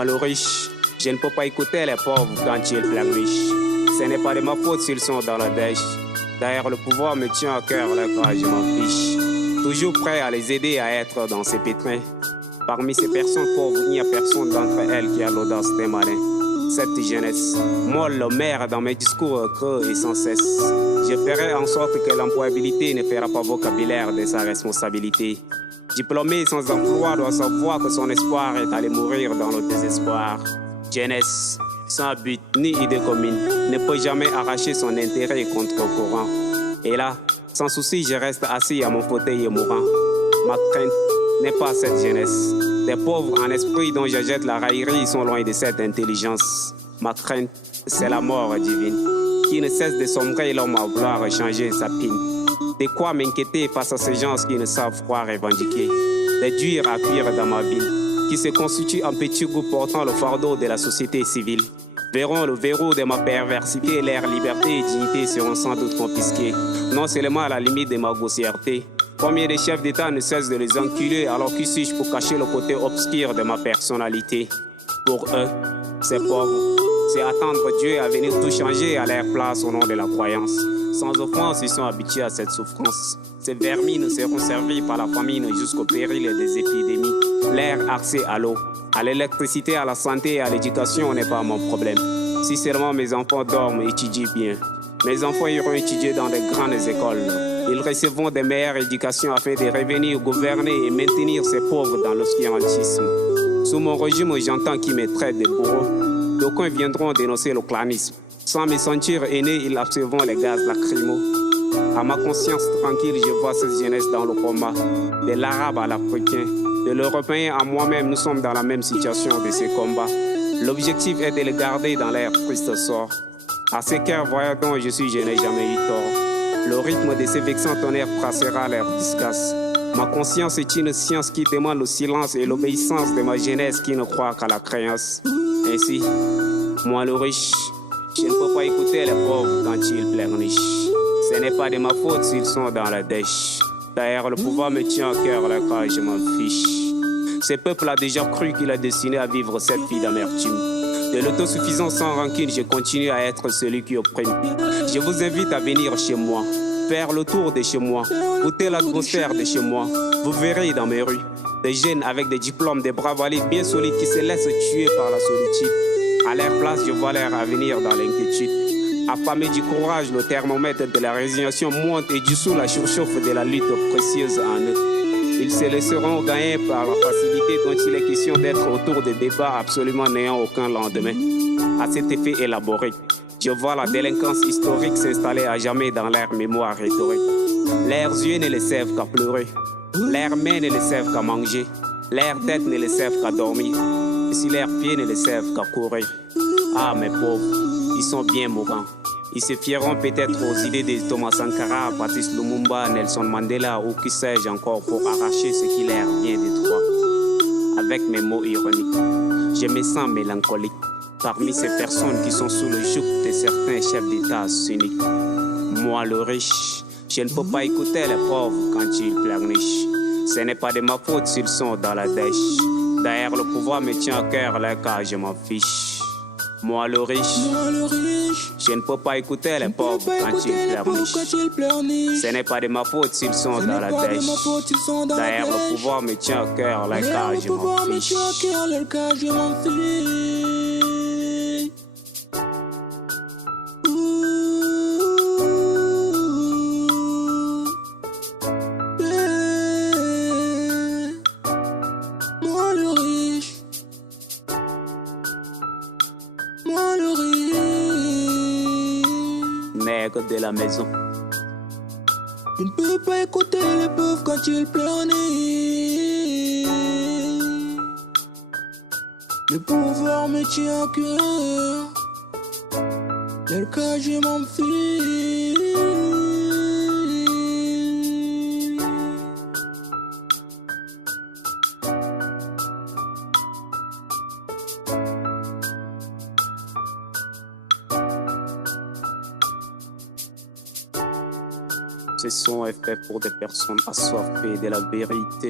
Moi le riche, je ne peux pas écouter les pauvres quand ils pleurent riches. Ce n'est pas de ma faute s'ils sont dans la dèche. D'ailleurs le pouvoir me tient à cœur, le cas je m'en fiche. Toujours prêt à les aider à être dans ces pétrins. Parmi ces personnes pauvres, il n'y a personne d'entre elles qui a l'audace des malins. Cette jeunesse, molle mère dans mes discours creux et sans cesse. Je ferai en sorte que l'employabilité ne fera pas vocabulaire de sa responsabilité. Diplômé sans emploi doit savoir que son espoir est allé mourir dans le désespoir. Jeunesse, sans but ni idée commune, ne peut jamais arracher son intérêt contre le courant. Et là, sans souci, je reste assis à mon fauteuil mourant. Ma crainte n'est pas cette jeunesse. Des pauvres en esprit dont je jette la raillerie sont loin de cette intelligence. Ma crainte, c'est la mort divine, qui ne cesse de sombrer l'homme à vouloir changer sa pine. De quoi m'inquiéter face à ces gens qui ne savent quoi revendiquer. Des durs à cuire dans ma ville, qui se constituent en petits groupes portant le fardeau de la société civile. Verront le verrou de ma perversité, leur liberté et dignité seront sans doute confisqués. Non seulement à la limite de ma grossièreté. Combien de chefs d'État ne cessent de les enculer, alors qui suis-je pour cacher le côté obscur de ma personnalité? Pour eux, ces pauvres, c'est attendre Dieu à venir tout changer à leur place au nom de la croyance. Sans offense, ils sont habitués à cette souffrance. Ces vermines seront servis par la famine jusqu'au péril des épidémies. L'air accès à l'eau, à l'électricité, à la santé et à l'éducation n'est pas mon problème. Si seulement mes enfants dorment et étudient bien. Mes enfants iront étudier dans de grandes écoles. Ils recevront de meilleures éducations afin de revenir gouverner et maintenir ces pauvres dans l'obscurantisme. Sous mon régime, j'entends qui me traitent de bourreaux. D'aucuns viendront dénoncer le clanisme. Sans me sentir aîné, ils absorberont les gaz lacrymaux. À ma conscience tranquille, je vois cette jeunesse dans le coma. De l'arabe à l'africain, de l'européen à moi-même, nous sommes dans la même situation de ces combats. L'objectif est de les garder dans leur triste sort. À ces cœurs voyants dont je n'ai jamais eu tort. Le rythme de ces vexants tonnerres tracera leur disgrâce. Ma conscience est une science qui demande le silence et l'obéissance de ma jeunesse qui ne croit qu'à la créance. Ainsi, moi le riche, je ne peux pas écouter les pauvres quand ils pleurnichent. Ce n'est pas de ma faute s'ils sont dans la dèche. D'ailleurs, le pouvoir me tient à cœur, là quand je m'en fiche. Ce peuple a déjà cru qu'il a destiné à vivre cette vie d'amertume. De l'autosuffisance sans rancune, je continue à être celui qui opprime. Je vous invite à venir chez moi, faire le tour de chez moi, goûter l'atmosphère de chez moi. Vous verrez dans mes rues des jeunes avec des diplômes, des bras valides bien solides qui se laissent tuer par la solitude. À leur place, je vois leur avenir dans l'inquiétude. Affamés du courage, le thermomètre de la résignation monte et dessous la surchauffe de la lutte précieuse en eux. Ils se laisseront gagner par la facilité dont il est question d'être autour de débats absolument n'ayant aucun lendemain. À cet effet élaboré, je vois la délinquance historique s'installer à jamais dans leur mémoire rhétorique. Leurs yeux ne les servent qu'à pleurer, leurs mains ne les servent qu'à manger, leurs têtes ne les servent qu'à dormir, et si leurs pieds ne les servent qu'à courir. Ah, mes pauvres, ils sont bien mourants. Ils se fieront peut-être aux idées de Thomas Sankara, Patrice Lumumba, Nelson Mandela ou qui sais-je encore pour arracher ce qui leur vient de droit. Avec mes mots ironiques, je me sens mélancolique parmi ces personnes qui sont sous le joug de certains chefs d'État cyniques. Moi le riche, je ne peux pas écouter les pauvres quand ils pleurnichent. Ce n'est pas de ma faute s'ils sont dans la dèche. D'ailleurs le pouvoir me tient à cœur là car je m'en fiche. Moi le riche, je ne peux pas écouter les pauvres quand ils pleurnichent. Ce n'est pas de ma faute s'ils sont dans la dèche. D'ailleurs le pouvoir me tient à cœur là car je m'en fiche. Nègre de la maison. Je ne peux pas écouter les pauvres quand ils pleurnichent. Le pouvoir me tient à cœur. Tel que je m'en fiche. Ce son est fait pour des personnes assoiffées de la vérité.